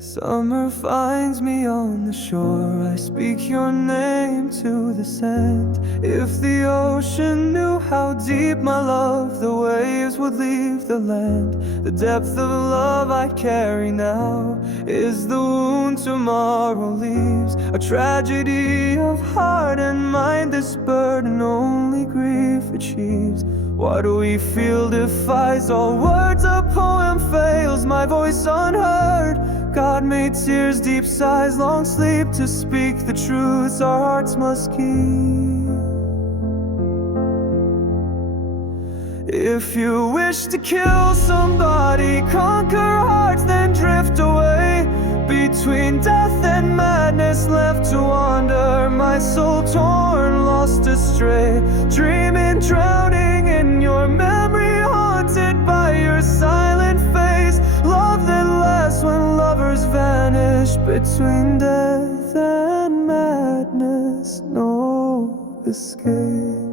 Summer finds me on the shore. I speak your name to the sand. If the ocean knew how deep my love, the waves would leave the land. The depth of love I carry now is the wound tomorrow leaves. A tragedy of heart and mind, this burden only grief achieves. What we feel defies all words, a poem fails, my voice unheard. God made tears, deep sighs, long sleep to speak the truths our hearts must keep. If you wish to kill somebody, conquer hearts, then drift away. Between death and madness, left to wander, my soul torn, lost astray. Dreaming, drowning in your memory, haunted by your silent face. Love that lasts when lovers vanish. Between death and madness, no escape.